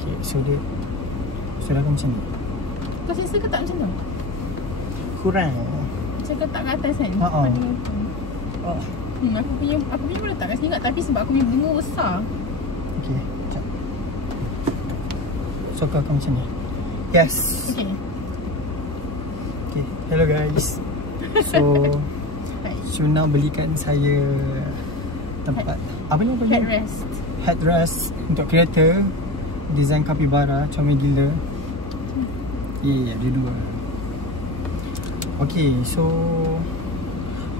Okay, so dia sudahkan macam ni. Kau selesa ke tak macam tu? Kurang. Macam letak kat atas kan? Oh. Aku punya pun letak kat sini kat, tapi sebab aku punya bunga besar. Okay, sekejap. So kau akan macam ni. Yes. Okay. Okay, hello guys. So Shuna belikan saya tempat apa ni? Headrest. Headrest untuk kereta. Design capybara, comel gila. Ada dua. Okay, so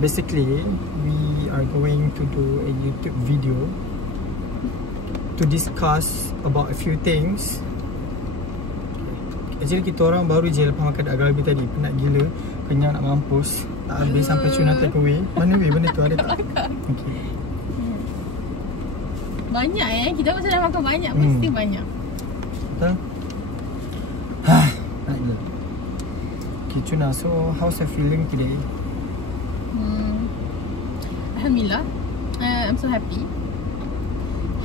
basically we are going to do a YouTube video to discuss about a few things. Actually kita orang baru je lepas makan Galbi tadi. Penat gila, kenyang nak mampus. Tak habis sampai Shuna take away. Mana weh benda tu ada tak? Okay. Banyak kita macam dah makan banyak pun still banyak. Betul? Nak gila. Okay Shuna, so how's your feeling today? Alhamdulillah, I'm so happy.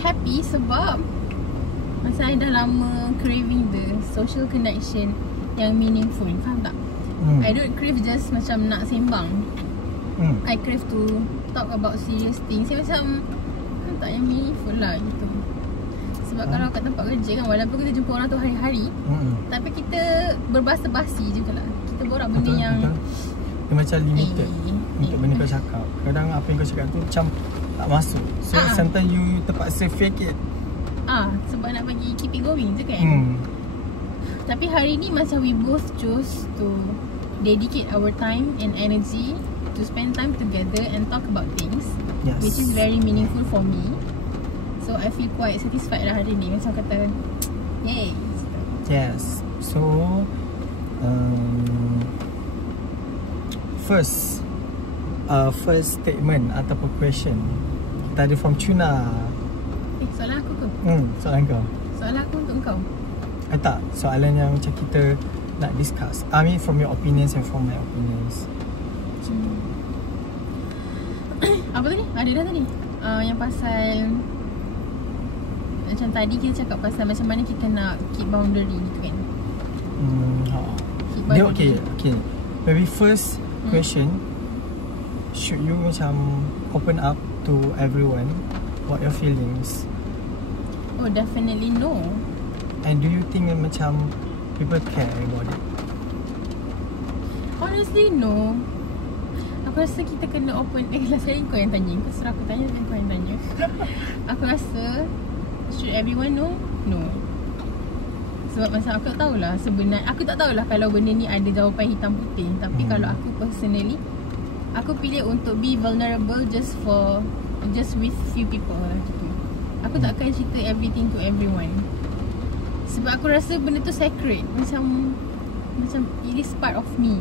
Happy sebab masa I dah lama craving the social connection yang meaningful. Faham tak? I don't crave just macam nak sembang. I crave to talk about serious things. Saya macam tak yang meaningful lah gitu. Sebab kalau kat tempat kerja kan, walaupun kita jumpa orang tu hari-hari, tapi kita berbahasa-basi je lah. Kita borak benda yang dia macam limited untuk benda kau cakap. Kadang apa yang kau cakap tu macam tak masuk. So sometimes you terpaksa fake it. Sebab nak bagi keep it going je kan. Tapi hari ni macam we both choose to dedicate our time and energy to spend time together and talk about things, which is very meaningful for me. So I feel quite satisfied lah hari ni. Macam kata yay. Yes. So first statement ataupun question kita ada from Shuna. Soalan aku ke? Soalan kau. Soalan aku untuk kau. Tak, soalan yang macam kita nak discuss. I mean from your opinions and from my opinions. Apa tadi? Ada dah tadi. Yang pasal macam tadi kita cakap pasal macam mana kita nak keep boundary gitu kan. Dia okay. Maybe first question, should you macam open up to everyone what your feelings? Oh, definitely no. And do you think macam people care about it? Honestly, no. Aku rasa kita kena open. Last kali kau yang tanya. Kau suruh aku tanya dan kau yang tanya. Aku rasa should everyone know? No. Sebab masa aku tak tahulah sebenarnya. Aku tak tahulah kalau benda ni ada jawapan hitam putih. Tapi kalau aku personally, aku pilih untuk be vulnerable just with few people lah gitu. Aku takkan cerita everything to everyone. Sebab aku rasa benda tu sacred. Macam it is part of me.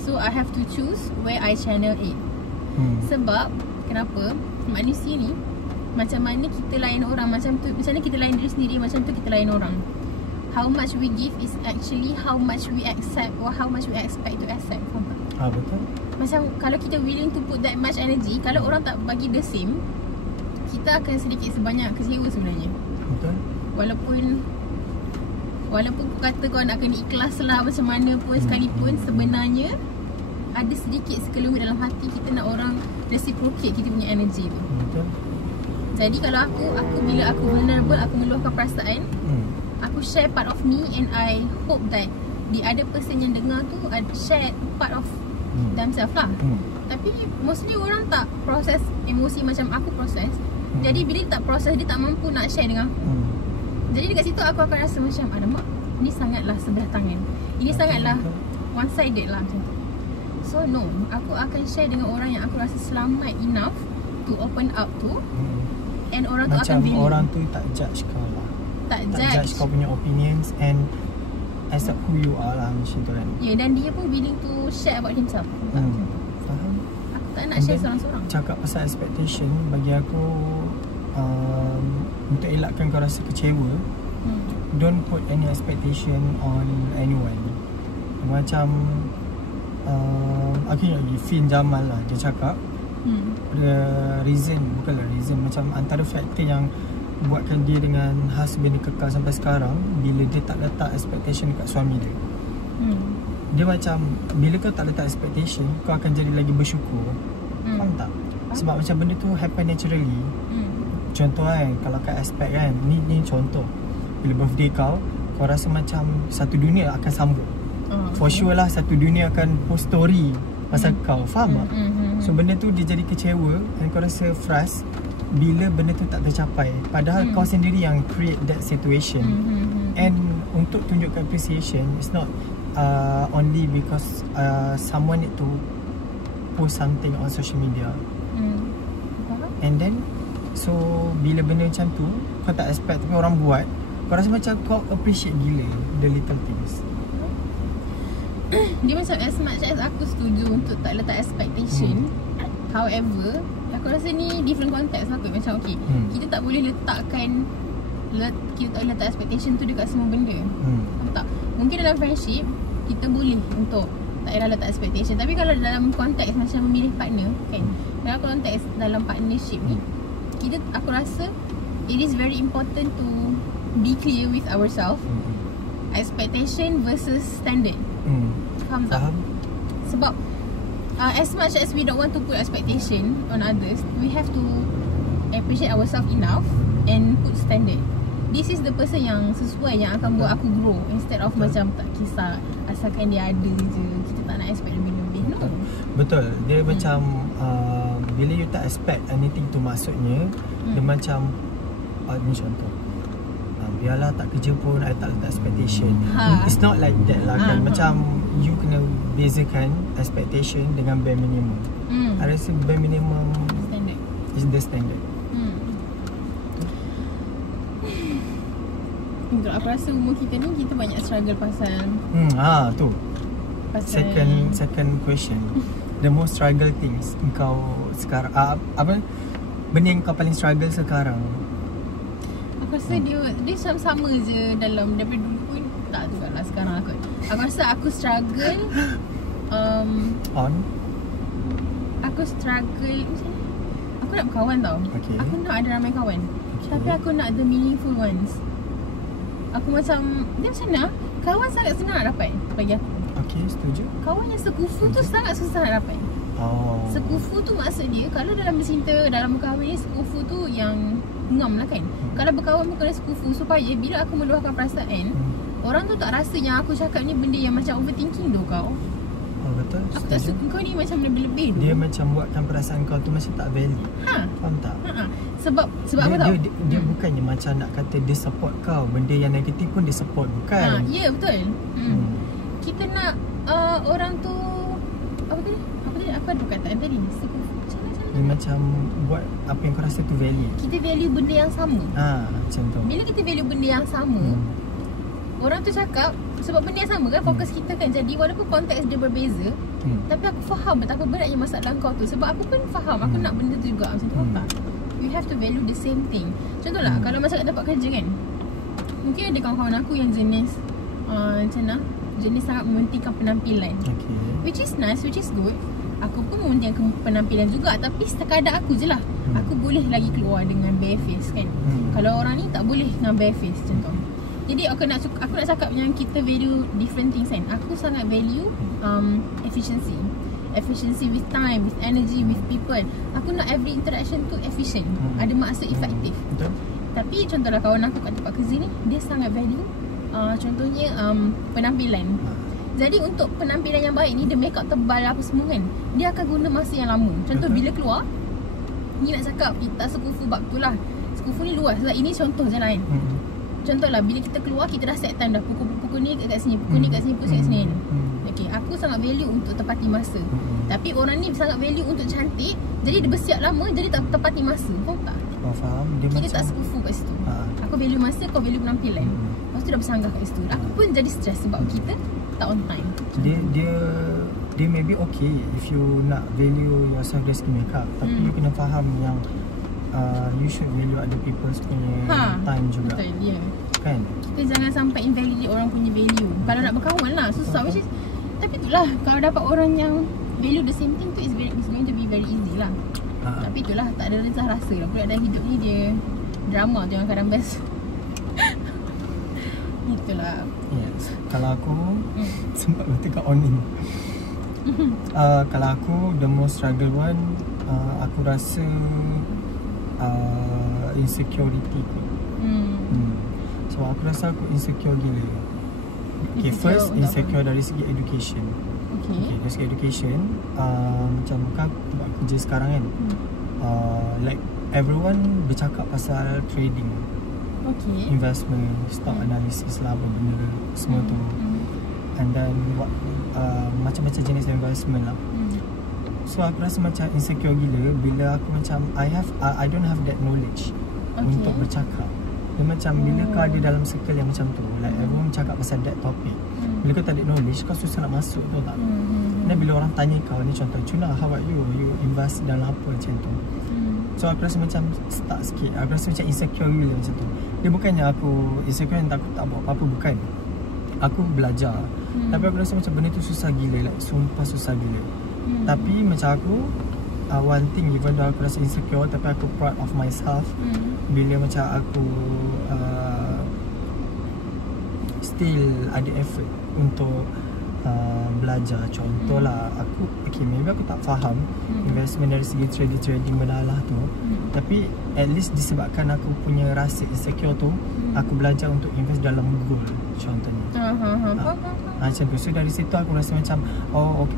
So I have to choose where I channel it. Sebab kenapa manusia ni macam mana kita layan orang, macam tu, macam mana kita layan diri sendiri, macam tu kita layan orang. How much we give is actually how much we accept or how much we expect to accept. Faham tak? Betul. Macam kalau kita willing to put that much energy, kalau orang tak bagi the same, kita akan sedikit sebanyak kecewa sebenarnya. Betul. Walaupun kau kata kau nak kena ikhlas lah macam mana pun sekalipun, sebenarnya ada sedikit sekelumit dalam hati kita nak orang reciprocate kita punya energy tu. Betul. Jadi kalau aku bila aku vulnerable, aku meluahkan perasaan, aku share part of me, and I hope that the other person yang dengar tu share part of themselves lah. Tapi mostly orang tak proses emosi macam aku proses. Jadi bila dia tak proses, dia tak mampu nak share dengan aku. Jadi dekat situ aku akan rasa macam alamak, ni sangatlah sebelah tangan. Ini sangatlah one sided lah macam tu. So no, aku akan share dengan orang yang aku rasa selamat enough to open up to. And orang tu macam akan bila orang tu tak judge kau lah. Tak judge kau punya opinions and accept who you are lah macam tu kan. Ya, dan dia pun willing to share about himself. Faham? Aku tak nak share seorang-seorang. Cakap pasal expectation, bagi aku untuk elakkan kau rasa kecewa, don't put any expectation on anyone. Macam aku ingat lagi Fin Jamal lah, dia cakap the reason, bukanlah reason, macam antara faktor yang buatkan dia dengan husband dia kekal sampai sekarang, bila dia tak letak expectation dekat suami dia. Dia macam, bila kau tak letak expectation, kau akan jadi lagi bersyukur. Faham tak? Sebab macam benda tu happen naturally. Contoh kan, kalau kau expect kan, ni contoh, bila birthday kau rasa macam satu dunia akan sambut. For sure lah satu dunia akan post story pasal kau. Faham tak? So benda tu dia jadi kecewa dan kau rasa frust bila benda tu tak tercapai. Padahal kau sendiri yang create that situation. And untuk tunjukkan appreciation, it's not only because someone need to post something on social media. And then so bila benda macam tu kau tak expect tapi orang buat, kau rasa macam kau appreciate gila the little things. Dia macam as much as aku setuju untuk tak letak expectation, however aku rasa ni different context lah kot. Macam okay, kita tak boleh letakkan kita tak letak expectation tu dekat semua benda. Faham tak? Mungkin dalam friendship kita boleh untuk tak payah letak expectation, tapi kalau dalam konteks macam memilih partner kan, dalam konteks dalam partnership ni, aku rasa it is very important to be clear with ourselves. Expectation versus standard. Faham tak? Sebab as much as we don't want to put expectation on others, we have to appreciate ourselves enough and put standard. This is the person yang sesuai, yang akan buat aku grow, instead of macam tak kisah asalkan dia ada je, kita tak nak expect lebih-lebih. No. Betul. Dia macam bila you tak expect anything tu, maksudnya dia macam ni contoh, biarlah tak kerja pun I tak letak expectation. It's not like that lah kan. Macam you kena bezakan expectation dengan bare minimum. I rasa bare minimum standard is the standard. Untuk aku rasa umur kita ni, kita banyak struggle pasal tu second question. The most struggle things kau sekarang, apa benda yang kau paling struggle sekarang? Aku rasa dia sama je dalam, daripada dulu pun tak juga lah sekarang lah kot. Aku rasa aku struggle aku struggle macam ni, aku nak berkawan tau. Aku nak ada ramai kawan, tapi aku nak the meaningful ones. Aku macam, dia macam mana, kawan sangat senang nak dapat bagi aku. Okay, setuju. Kawan yang sekufu tu sangat susah nak dapat. Sekufu tu maksud dia, kalau dalam bercinta, dalam berkahwin ni, sekufu tu yang ngam lah kan. Kalau berkawan pun kena sekufu, supaya bila aku meluahkan perasaan, orang tu tak rasa yang aku cakap ni benda yang macam overthinking tu kau. Betul, aku tak suka kau ni macam lebih-lebih tu. Dia macam buatkan perasaan kau tu macam tak valid. Faham tak? Sebab apa tau? Dia bukannya macam nak kata dia support kau, benda yang negatif pun dia support, bukan? Ya, betul. Kita nak orang tu apa tadi? Apa ada perkataan tadi? Dia macam buat apa yang kau rasa tu valid. Kita value benda yang sama. Macam tu. Bila kita value benda yang sama, orang tu cakap, sebab benda yang sama kan, fokus kita kan. Jadi walaupun konteks dia berbeza, tapi aku faham betapa beratnya masalah kau tu. Sebab aku pun faham, aku nak benda tu juga. Macam tu tak? You have to value the same thing. Contohlah, kalau masa kat tempat kerja kan, mungkin ada kawan-kawan aku yang jenis macam mana, jenis sangat mementingkan penampilan. Which is nice, which is good. Aku pun mementingkan penampilan juga, tapi sekadar aku je lah. Aku boleh lagi keluar dengan bare face kan. Kalau orang ni tak boleh dengan bare face contoh. Jadi aku nak cakap yang kita value different things kan. Aku sangat value efficiency. Efficiency with time, with energy, with people. Aku nak every interaction tu efficient, ada maksud, efektif. Tapi contohlah kawan aku kat tempat kerja ni, dia sangat value contohnya penampilan. Jadi untuk penampilan yang baik ni, dia make up tebal apa semua kan, dia akan guna masa yang lama. Contoh bila keluar, ni nak cakap kita sekufu bab tu lah. Sekufu ni luas lah, ini contoh je lah kan. Contohlah bila kita keluar, kita dah set time dah, pukul ni kat sini, pukul ni kat sini, pukul kat sini kan. Okay, aku sangat value untuk tepati masa. Tapi orang ni sangat value untuk cantik, jadi dia bersiap lama, jadi tak tepati masa. Faham tak? Faham. Dia kita macam tak sekufu kat situ. Aku value masa, kau value penampilan. Lepas tu dah bersanggah kat situ. Aku pun jadi stress sebab kita tak on time. Dia maybe okay if you nak value yourself dari segi makeup, tapi you kena faham yang you should value other people's punya time juga. Betul, ya. Kan? Kita jangan sampai invalidate orang punya value. Kalau nak berkawan lah, susah. Which is, tapi itulah, kalau dapat orang yang value the same thing tu, it's going to be very easy lah. Tapi itulah, tak ada resah rasa lah. Budak dalam hidup ni dia Drama tu yang kadang best. Itulah. Yes. Kalau aku sempat tengok on ini. Kalau aku the most struggle one, aku rasa insecurity kot. So aku rasa aku insecure gila. Okay, first insecure dari segi education. Okay, dari segi education, macam kan tempat kerja sekarang kan, like everyone bercakap pasal trading, investment, stock analysis lah, apa benda semua tu. And then macam-macam jenis investment lah. So aku rasa macam insecure gila bila aku macam I don't have that knowledge untuk bercakap. Dia macam bila kau ada dalam circle yang macam tu, like everyone cakap pasal that topic, bila kau tak ada knowledge, kau susah nak masuk tu tak. Dan bila orang tanya kau ni, contoh Cuna, how about you invest dalam apa macam tu. So aku rasa macam stuck sikit. Aku rasa macam insecure gila macam tu. Dia bukannya aku insecure yang aku tak buat apa-apa, bukan. Aku belajar. Tapi aku rasa macam benda tu susah gila, like sumpah susah gila. Tapi macam aku, one thing, even though aku rasa insecure, tapi aku proud of myself bila macam aku still ada effort untuk belajar. Contohlah aku, maybe aku tak faham investment dari segi trading benda tu, tapi at least disebabkan aku punya rasa insecure tu, aku belajar untuk invest dalam gold contohnya. Macam tu. So dari situ aku rasa macam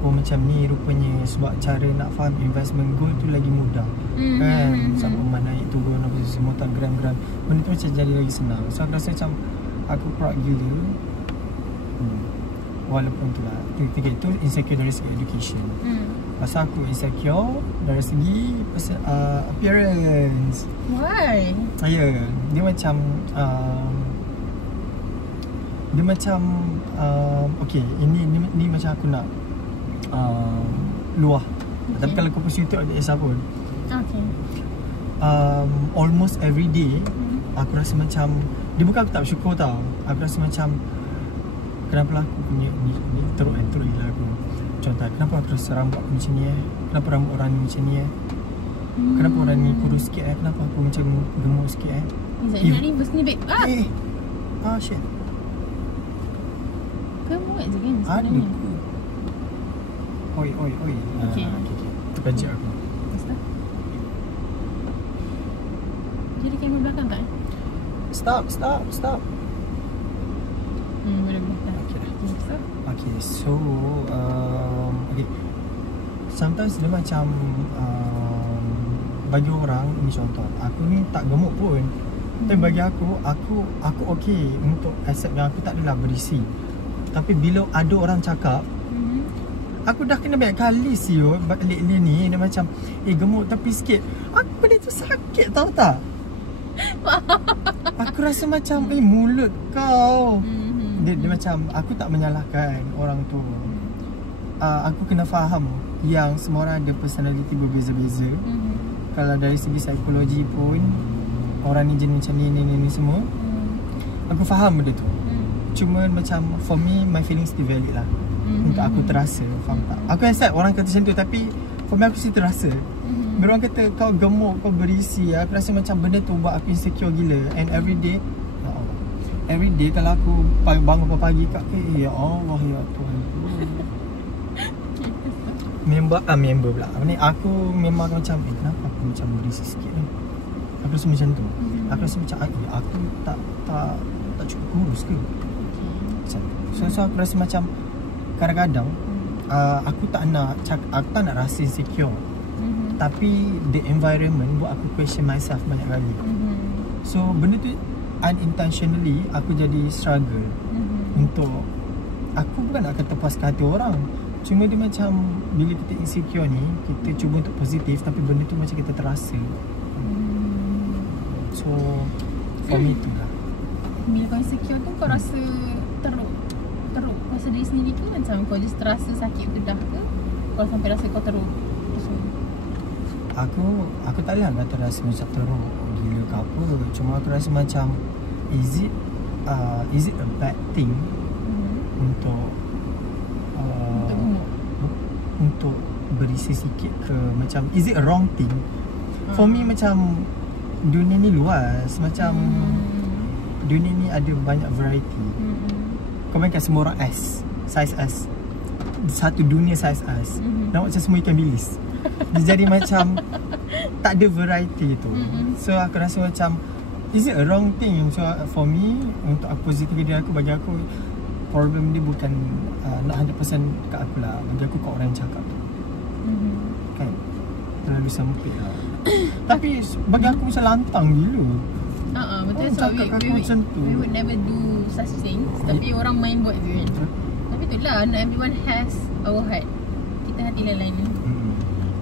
macam ni rupanya, sebab cara nak faham investment gold tu lagi mudah kan. Sama mana naik turun apa semua tak gram-gram, benda tu macam jadi lagi senang. So aku rasa macam aku proud gila. Walaupun tu lah, tiga itu insecure dari segi education. Pasal aku insecure dari segi appearance. Why? Dia macam okay, ini macam aku nak luah. Tapi kalau kau post YouTube ada Esa pun. Almost every day aku rasa macam, dia bukan aku tak bersyukur tau, aku rasa macam kenapa aku punya ni teruk gila aku. Contoh, kenapa aku rasa rambut aku macam ni kenapa rambut orang ni macam ni kenapa orang ni kurus sikit kenapa aku macam gemuk sikit Nak reverse ni babe. Shit. Gemuk je kan Ada sebenarnya. Oi Okay. Terkejut aku. Jadi kamera belakang tak? Stop. Boleh belakang. Okay, so okay. Sometimes dia macam bagi orang ni, contoh aku ni tak gemuk pun, tapi bagi aku okay untuk accept yang aku tak adalah berisi. Tapi bila ada orang cakap, aku dah kena banyak kali siut balik ni, dia macam gemuk tapi sikit, aku benda tu sakit tau tak. Aku rasa macam mulut kau. Dia macam, aku tak menyalahkan orang tu. Aku kena faham yang semua orang ada personality berbeza-beza. Kalau dari segi psikologi pun, orang ni jenis macam ni semua, aku faham benda tu. Cuma macam for me, my feelings still valid lah. Untuk aku terasa, faham tak? Aku accept orang kata macam tu, tapi for me aku still terasa. Bila orang kata kau gemuk, kau berisi, aku rasa macam benda tu buat aku insecure gila. And everyday kalau aku bangun pagi kat ya Allah ya Tuhan. Member pula. Aku memang macam kenapa aku macam berisi sikit ni. Aku rasa macam tu. Aku rasa macam aku tak cukup kurus ke. So aku rasa macam kadang-kadang aku tak nak rasa insecure. Tapi the environment buat aku question myself banyak kali. So benda tu unintentionally aku jadi struggle untuk, aku bukan nak kata puaskan hati orang, cuma dia macam bila kita insecure ni, kita cuba untuk positif, tapi benda tu macam kita terasa. So for me tu lah. Bila kau insecure tu kau rasa teruk rasa diri sendiri ke, macam kau just terasa sakit bedah ke, kau sampai rasa kau teruk? Aku tak boleh kata rasa macam teruk gila ke apa. Cuma aku rasa macam is it a bad thing untuk berisi sikit ke, macam is it a wrong thing? For me macam dunia ni luas. Macam dunia ni ada banyak variety. Kau bayangkan semua orang S, size S, satu dunia size S. Nampak macam semua ikan bilis. Dia jadi macam tak ada variety tu. So aku rasa macam is it a wrong thing? So for me, untuk aku positif diri aku, bagi aku problem dia bukan not 100% kat aku lah. Bagi aku kat orang yang cakap tu. Kan? Terlalu sempit lah. Tapi bagi aku macam lantang gila. Betul. So we would never do such things. Tapi orang main buat tu kan. Tapi itulah, not everyone has our heart. Kita hati lain-lain ni.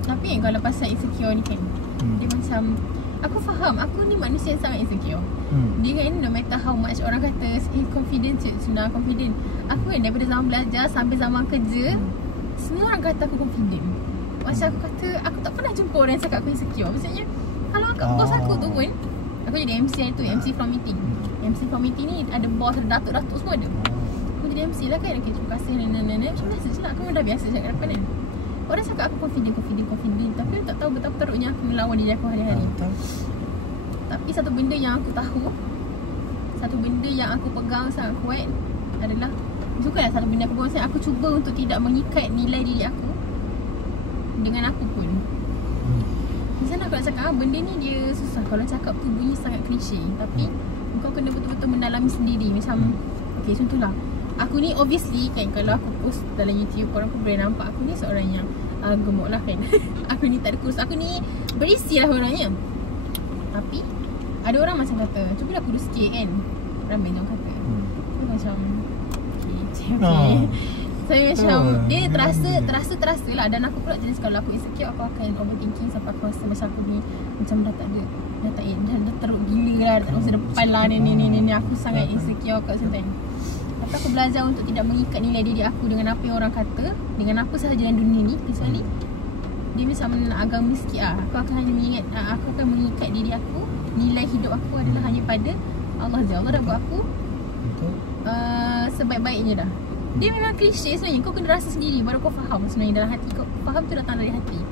Tapi kan kalau pasal insecure ni kan, dia macam, aku faham, aku ni manusia yang sangat insecure. Dia kan, no matter how much orang kata confident je, Sunnah confident. Aku kan daripada zaman belajar sampai zaman kerja, semua orang kata aku confident. Macam aku kata, aku tak pernah jumpa orang yang cakap aku insecure. Maksudnya, kalau kat bos aku tu pun, aku jadi MC hari tu, MC from meeting. MC from meeting ni ada bos, ada datuk-datuk semua ada. Aku jadi MC lah kan, okay, terima kasih, macam biasa je lah, aku dah biasa cakap depan kan. Orang cakap aku confident. Tapi aku tak tahu betapa teruknya aku melawan diri aku hari-hari. Tapi satu benda yang aku tahu, satu benda yang aku pegang sangat kuat adalah, bukanlah satu benda aku pegang, aku cuba untuk tidak mengikat nilai diri aku dengan aku pun. Misalnya aku nak cakap, benda ni dia susah. Kalau cakap tu bunyi sangat klise, tapi kau kena betul-betul mendalami sendiri. Macam, okay, contohlah, aku ni obviously kan, kalau aku post dalam YouTube, korang pun boleh nampak aku ni seorang yang gemuk lah kan. Aku ni tak ada kurus, aku ni berisi lah orangnya. Tapi ada orang macam kata, cubalah kurus sikit kan. Ramai orang kata. Aku macam okay. Saya macam, dia terasa lah. Dan aku pula jenis, kalau aku insecure, aku akan overthinking sampai aku rasa macam aku ni macam dah teruk gila lah, tak masa depan lah ni. Aku sangat insecure kat situ. Tapi aku belajar untuk tidak mengikat nilai diri aku dengan apa yang orang kata, dengan apa sahaja dalam dunia ni. Kecuali dia macam agama sikit lah. Aku akan mengikat diri aku, nilai hidup aku adalah hanya pada Allah je. Allah dah buat aku sebaik-baiknya dah. Dia memang klise sebenarnya. Kau kena rasa sendiri baru kau faham sebenarnya dalam hati. Kau faham tu datang dari hati.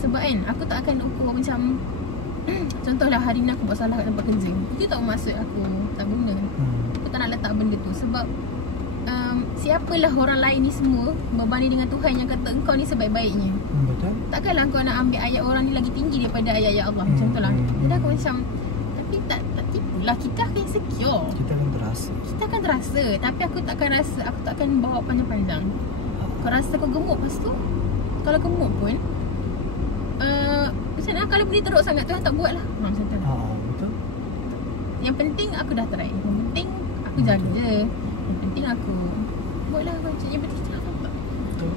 Sebab kan, aku tak akan ukur macam contohlah hari ni aku buat salah kat tempat kerja. Itu tak maksud aku tak guna. Aku tak nak letak benda tu. Sebab siapalah orang lain ni semua berbanding dengan Tuhan yang kata engkau ni sebaik-baiknya. Betul. Takkanlah kau nak ambil ayat orang ni lagi tinggi daripada ayat-ayat Allah. Contohlah. Jadi aku macam, tapi tak tipulah, kita akan insecure. Kita akan terasa. Tapi aku tak akan bawa panjang-panjang. Kau rasa kau gemuk, lepas tu kalau gemuk pun macam mana, kalau benda teruk sangat Tuhan tak buat lah. Macam tu. Betul. Yang penting aku dah try. Yang penting aku jaga. Yang penting aku buatlah macam yang penting tak. Betul.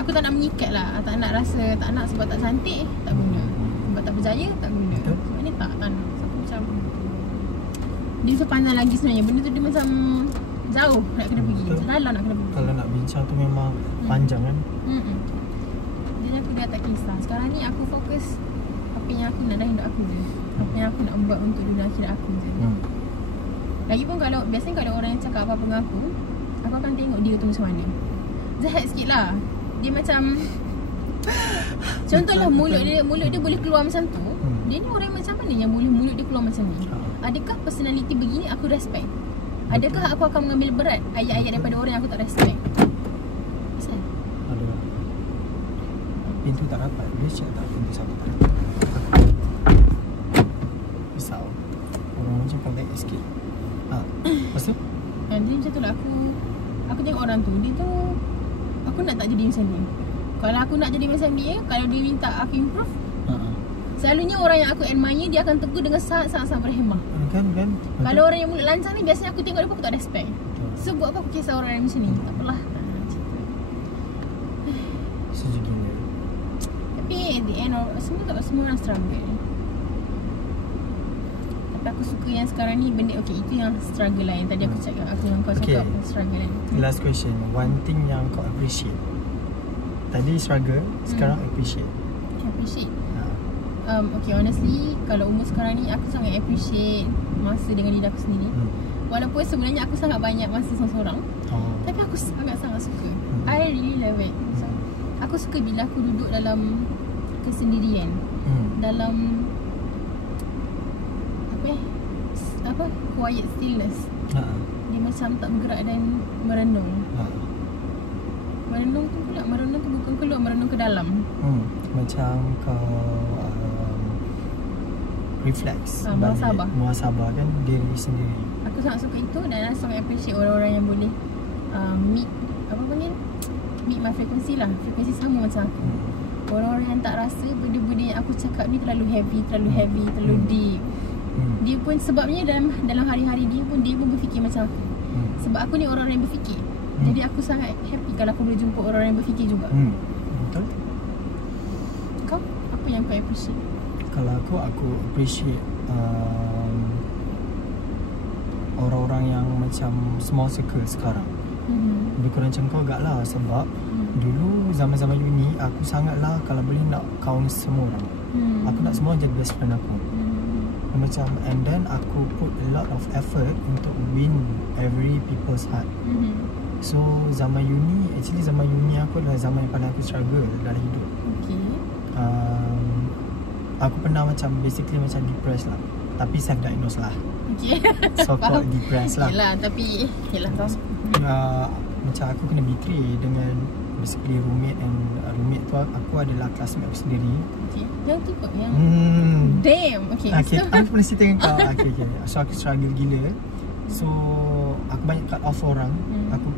Aku tak nak mengikat lah. Tak nak rasa, tak nak sebab tak cantik tak guna. Sebab tak berjaya tak guna. Betul. Sebab ni tak nak. Aku macam dia macam panjang lagi sebenarnya. Benda tu dia macam jauh nak kena pergi. Dalam nak kena pergi. Kalau nak bincang tu memang panjang kan. Jadi aku dah tak kisah. Sekarang ni aku fokus apa yang aku nak dalam hidup aku je. Apa yang aku nak buat untuk dunia akhirat aku je. Lagipun biasanya kalau orang yang cakap apa-apa dengan aku akan tengok dia tu macam mana. Jahat sikit lah. Dia macam contohlah mulut dia boleh keluar macam tu. Dia ni orang macam mana yang boleh mulut dia keluar macam ni? Adakah personality begini aku respect? Adakah aku akan mengambil berat ayat-ayat daripada orang yang aku tak respect? Kenapa? Ada. Pintu tak rapat. Dia cakap tak pintu siapa tak rapat. Risau. Orang macam kau baik sikit. Lepas tu? Jadi macam tu lah aku tengok orang tu. Dia tu, aku nak tak jadi macam dia. Kalau aku nak jadi macam dia, kalau dia minta aku improve, selalunya orang yang aku admire, dia akan tegur dengan sangat-sangat berhemah. Kan. Kalau orang yang mulut lancang ni, biasanya aku tengok dia pun aku tak respect. So buat apa aku kisah orang yang macam ni? Tak apalah. Sejujurnya. Tapi at the end, semua orang struggle. Tapi aku suka yang sekarang ni benda, okay, itu yang struggle lah. Yang tadi aku cakap, kau cakap struggle kan. Last question. One thing yang kau appreciate. Tadi struggle, sekarang appreciate. Appreciate. Okay, honestly, kalau umur sekarang ni aku sangat appreciate masa dengan diri aku sendiri. Walaupun sebenarnya aku sangat banyak masa seorang-seorang, tapi aku sangat-sangat suka. I really love it. So, aku suka bila aku duduk dalam kesendirian, dalam apa, quiet stillness. Dia macam tak bergerak dan merenung. Merenung tu pula, merenung tu bukan keluar, merenung ke dalam. Macam kau reflex, muhasabah kan diri sendiri. Aku sangat suka itu dan sangat appreciate orang-orang yang boleh meet, apa panggil, meet my frequency lah, frekuensi sama macam aku. Orang-orang yang tak rasa benda-benda yang aku cakap ni terlalu heavy, terlalu deep. Dia pun sebabnya dalam hari-hari dia pun berfikir macam aku. Sebab aku ni orang yang berfikir. Jadi aku sangat happy kalau aku boleh jumpa orang yang berfikir juga. Betul. Kau, apa yang kau appreciate? Kalau aku appreciate orang-orang yang macam small circle sekarang. Lebih kurang macam kau agak lah. Sebab dulu zaman-zaman uni aku sangatlah kalau boleh nak kawan semua orang. Aku nak semua jadi best friend aku. Macam, and then aku put a lot of effort untuk win every people's heart. So zaman uni, actually zaman uni aku adalah zaman yang paling aku struggle dalam hidup. Aku pernah macam basically macam depressed lah. Tapi self-diagnosed lah. So called depressed lah. Yelah, tapi yelah tau. Macam aku kena betray dengan basically roommate, and roommate tu aku adalah classmate aku sendiri. Yang tipe yang damn. So aku pernah cerita dengan kau. So aku struggle gila. So aku banyak cut off orang. Aku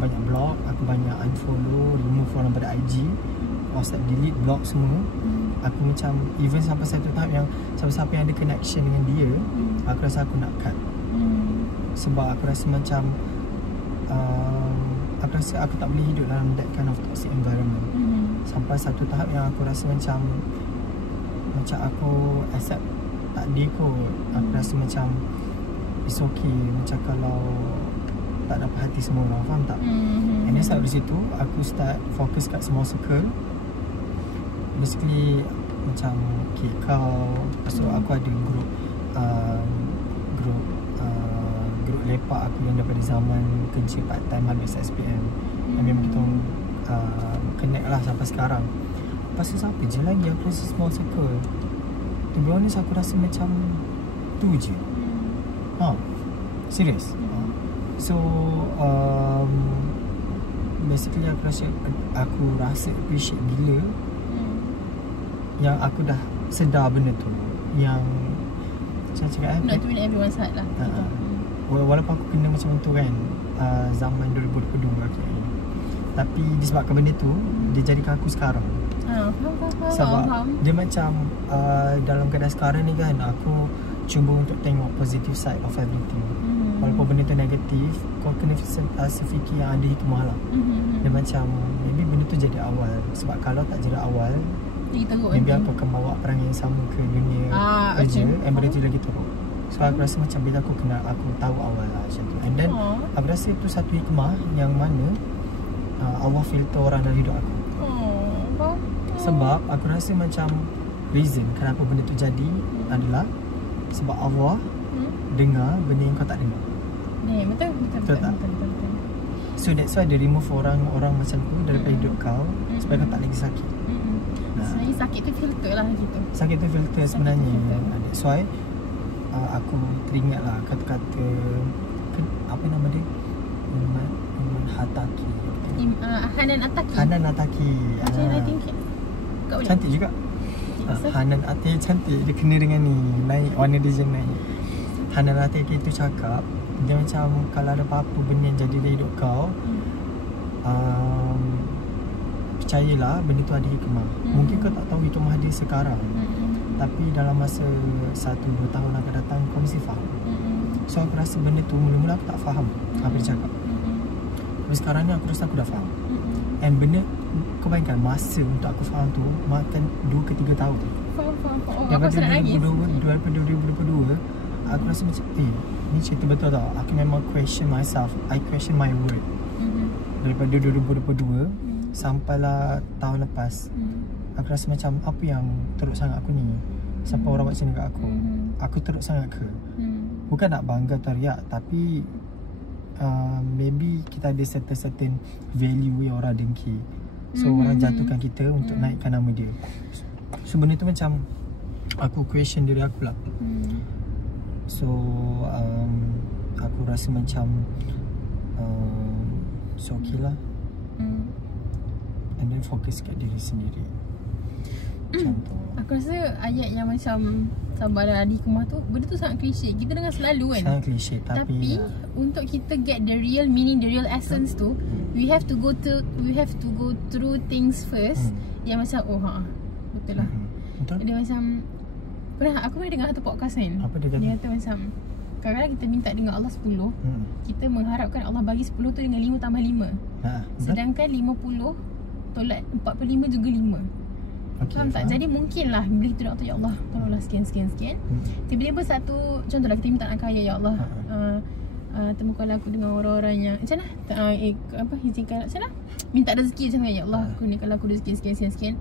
banyak block, aku banyak unfollow, remove orang pada IG, WhatsApp, delete, block semua. Aku macam even sampai satu tahap yang siapa-siapa yang ada connection dengan dia, aku rasa aku nak cut. Sebab aku rasa macam aku rasa aku tak boleh hidup dalam that kind of toxic environment. Sampai satu tahap yang aku rasa macam aku accept takdir kot. Aku rasa macam it's okay. Macam kalau tak dapat hati semua orang, faham tak? And then start dari situ aku start fokus kat small circle. Basically macam okay, kau, lepas tu aku ada group lepak aku yang daripada zaman kerja part time habis SPM. And memang kita connect lah sampai sekarang. Lepas tu siapa je lagi aku rasa small circle. To be honest aku rasa macam tu je. Serius. So basically aku rasa appreciate gila yang aku dah sedar benda tu, yang macam cakap not to win everyone's heart lah. Walaupun aku kena macam tu kan zaman 2022 tapi disebabkan benda tu dia jadikan aku sekarang. Sebab dia macam dalam keadaan sekarang ni kan aku cuba untuk tengok positive side of everything. Walaupun benda tu negatif, kau kena fikir yang ada hikmah lah. Dia macam maybe benda tu jadi awal. Sebab kalau tak jadi awal, maybe aku akan bawa perangai yang sama ke dunia kerja, and benda tu lagi teruk. So aku rasa macam bila aku tahu awal lah macam tu. And then aku rasa itu satu hikmah yang mana Allah filter orang dalam hidup aku. Sebab aku rasa macam reason kenapa benda tu jadi adalah sebab Allah dengar benda yang kau tak dengar. Betul tak? So that's why dia remove orang macam tu daripada hidup kau supaya kau tak lagi sakit. Sebenarnya sakit tu filter lah gitu. Sakit tu filter sebenarnya. That's why aku teringat lah kata-kata apa nama dia, Hataki, Hanan Ataki. Macam I think cantik juga. Hanan Ataki cantik. Dia kena dengan ni, naik warna dia naik. Hanan Ataki tu cakap dia macam kalau ada apa-apa benda yang jadi dalam hidup kau, percayalah benda tu ada hikmah. Mungkin kau tak tahu hikmah dia sekarang, tapi dalam masa 1-2 tahun akan datang kau mesti faham. So aku rasa benda tu mula-mula aku tak faham apa dia cakap. Tapi sekarang ni aku rasa aku dah faham. And benda, kau bayangkan masa untuk aku faham tu makan 2 ke 3 tahun. Daripada 2022 aku rasa macam ni cerita betul tau. Aku memang question myself, I question my word. Daripada 2022 sampailah tahun lepas, aku rasa macam apa yang teruk sangat aku ni sampai orang buat macam ni kat aku. Aku teruk sangat ke? Bukan nak bangga atau riak, tapi maybe kita ada certain value yang orang dengki. So orang jatuhkan kita untuk naikkan nama dia. So benda tu macam aku question diri aku lah. So aku rasa macam so okay lah. And then fokus kat diri sendiri. Macam tu. Aku rasa ayat yang macam sabarlah adik kumah tu, benda tu sangat klise. Kita dengar selalu kan. Sangat klise tapi untuk kita get the real meaning, the real essence tu, we have to go through things first. Yang macam betul lah. Betul. Dia macam aku pernah dengar satu podcast kan. Apa dia kata? Dia kata macam kadang-kadang kita minta dengan Allah 10, kita mengharapkan Allah bagi 10 tu dengan 5 tambah 5. Sedangkan 50 tolak 45 juga 5. Faham tak? Jadi mungkin lah bila kita doa tu, ya Allah tolonglah sekian. Tiba-tiba satu, contohlah kita minta nak kaya, ya Allah temukanlah aku dengan orang-orang yang macam mana izinkan macam mana minta rezeki macam mana, ya Allah kurniakanlah aku rezeki sekian.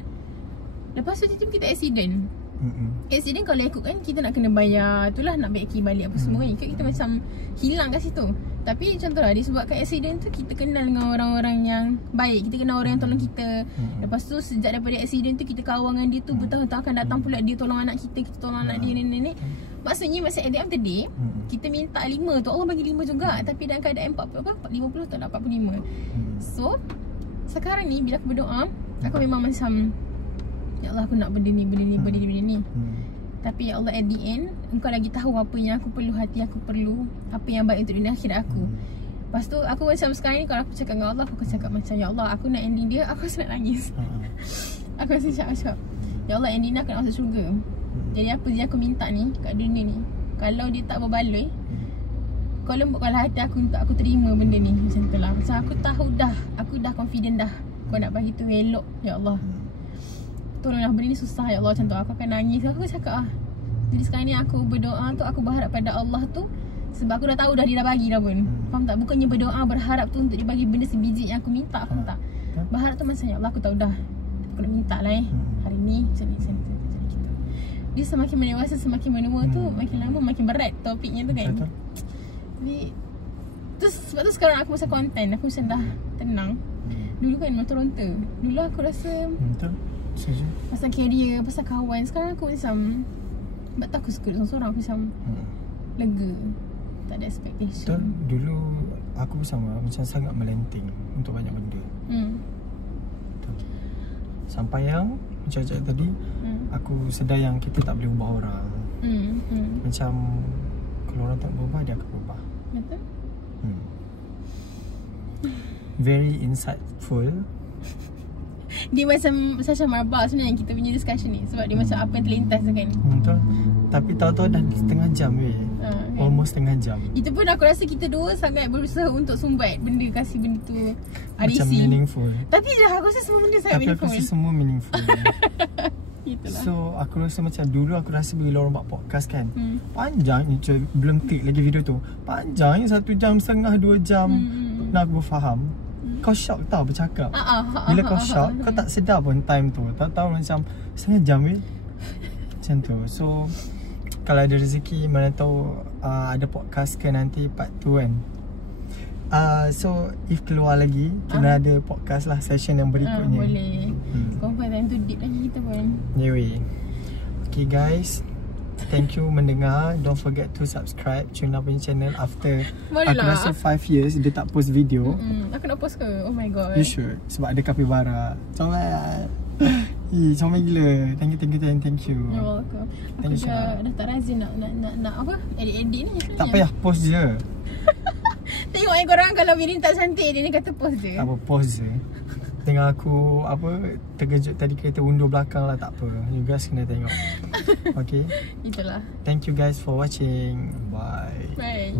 Lepas tu tiba-tiba kita accident. Accident kalau ikutkan kita nak kena bayar, itulah nak baiki balik apa semua kan. Kita macam hilang kat situ. Tapi contohlah disebabkan accident tu kita kenal dengan orang-orang yang baik, kita kenal orang yang tolong kita. Lepas tu sejak daripada accident tu kita kawan dengan dia tu, bertahun-tahun akan datang pula dia tolong anak kita tolong anak dia nenek. Maksudnya at the end of the day kita minta 5 tu, Allah bagi 5 juga. Tapi dalam keadaan 50 tak nak 45. So sekarang ni bila aku berdoa, aku memang macam, ya Allah aku nak benda ni. Tapi ya Allah, at the end Engkau lagi tahu apa yang aku perlu, hati aku perlu, apa yang baik untuk dunia akhirat aku. Lepas tu aku macam sekarang ni kalau aku cakap dengan Allah, aku akan cakap macam, ya Allah aku nak ending dia, aku rasa nak nangis. Aku rasa cakap, ya Allah ending dia aku nak masuk syurga. Jadi apa je aku minta ni kat dunia ni, kalau dia tak berbaloi, kau lembutkanlah hati aku untuk aku terima benda ni. Macam tu lah. Macam aku tahu dah, aku dah confident dah kau nak bagi tu elok, ya Allah tolonglah benda ni susah, ya Allah. Macam tu aku akan nangis. Aku cakap jadi sekarang ni aku berdoa tu, aku berharap pada Allah tu, sebab aku dah tahu dah dia dah bagi dah pun. Faham tak? Bukannya berdoa berharap tu untuk dia bagi benda sebiji yang aku minta. Faham tak? Berharap tu macam, ya Allah aku tahu dah aku nak minta lah hari ni macam ni gitu. Dia semakin menewasa, semakin menua tu, makin lama makin berat topiknya tu kan. Jadi sebab tu sekarang aku macam content, aku macam dah tenang. Dulu kan ronta-ronta. Dulu aku rasa pasal career, pasal kawan. Sekarang aku macam, sebab tu aku suka seorang-seorang, aku macam lega, tak ada expectation. Betul. Dulu aku bersama macam sangat melenting untuk banyak benda. Sampai yang macam cakap tadi, aku sedar yang kita tak boleh ubah orang. Macam kalau orang tak berubah, dia akan berubah. Betul. Very insightful. Dia macam marbak sebenarnya yang kita punya discussion ni. Sebab dia macam apa yang terlintas tu kan. Betul. Tapi tahu-tahu dah setengah jam kan? Almost setengah jam. Itu pun aku rasa kita dua sangat berusaha untuk sumbat benda, kasih benda tu ada macam isi, meaningful. Tapi dah aku rasa semua benda sangat meaningful. Tapi aku rasa semua meaningful. Itulah. So aku rasa macam dulu aku rasa bila orang buat podcast kan, panjang ni, belum klik lagi video tu, panjang ni 1 jam setengah 2 jam. Nak aku faham. Kau shock tau bercakap. Bila kau shock, kau tak sedar pun time tu. Tahu macam setengah jam weh. Macam tu. So kalau ada rezeki, mana tahu ada podcast ke nanti part 2 kan. So if keluar lagi, kena ada podcast lah, session yang berikutnya. Boleh. Confirm time tu deep lagi kita pun. Anyway, okay guys, thank you mendengar. Don't forget to subscribe Chuna punya channel. After aku rasa 5 years dia tak post video. Aku nak post ke? Oh my god. You should. Sebab ada capybara. Comel. Comel gila. Thank you. You're welcome. Aku dah tak rajin nak apa, edit-edit ni sebenarnya. Tak payah post je. Tengok korang kalau video tak cantik, dia ni kata post je. Tak apa, post je. Tengok aku terkejut tadi kereta undur belakang lah, tak apa. You guys kena tengok. Okay. Itulah. Thank you guys for watching. Bye. Bye.